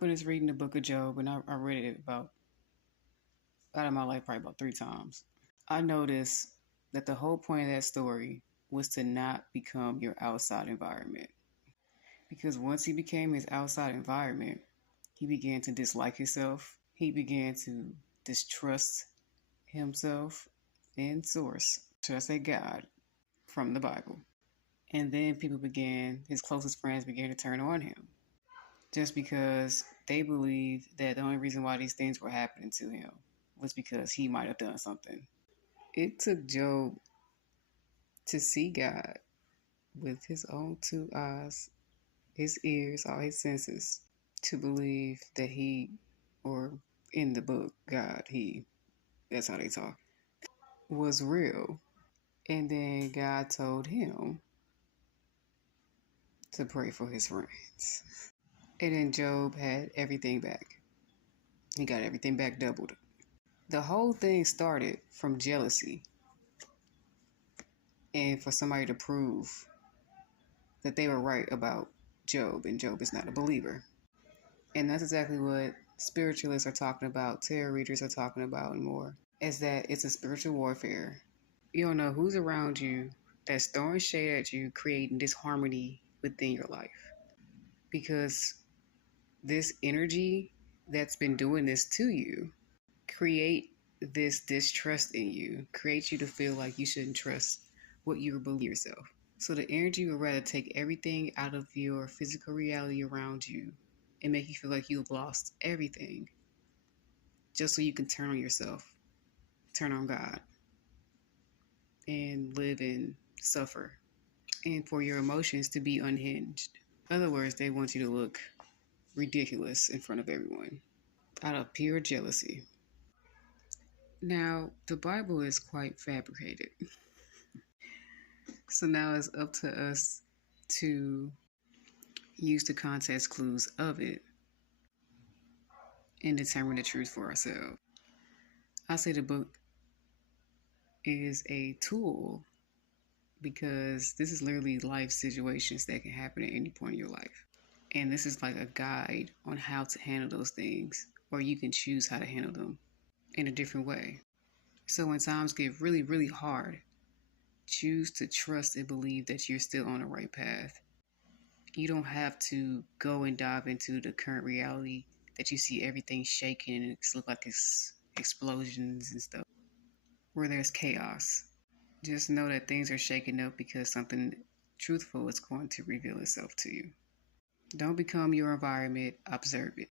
finished reading the book of Job, and I read it about out of my life probably about 3 times. I noticed that the whole point of that story was to not become your outside environment. Because once he became his outside environment, he began to dislike himself. He began to distrust himself and source, should I say God, from the Bible. And then his closest friends began to turn on him. Just because they believed that the only reason why these things were happening to him was because he might have done something. It took Job to see God with his own 2 eyes, his ears, all his senses, to believe that or in the book, God, that's how they talk, was real. And then God told him to pray for his friends. And then Job had everything back. He got everything back doubled. The whole thing started from jealousy and for somebody to prove that they were right about Job and Job is not a believer. And that's exactly what spiritualists are talking about, tarot readers are talking about, and more, is that it's a spiritual warfare. You don't know who's around you that's throwing shade at you, creating disharmony within your life. Because this energy that's been doing this to you create this distrust in you, create you to feel like you shouldn't trust what you believe yourself. So the energy would rather take everything out of your physical reality around you and make you feel like you've lost everything just so you can turn on yourself, turn on God, and live and suffer, and for your emotions to be unhinged. In other words, they want you to look ridiculous in front of everyone out of pure jealousy. Now, the Bible is quite fabricated. So now it's up to us to use the context clues of it and determine the truth for ourselves. I say the book is a tool because this is literally life situations that can happen at any point in your life. And this is like a guide on how to handle those things, or you can choose how to handle them in a different way. So when times get really, really hard, choose to trust and believe that you're still on the right path. You don't have to go and dive into the current reality that you see everything shaking and it looks like it's explosions and stuff, where there's chaos. Just know that things are shaking up because something truthful is going to reveal itself to you. Don't become your environment, observe it.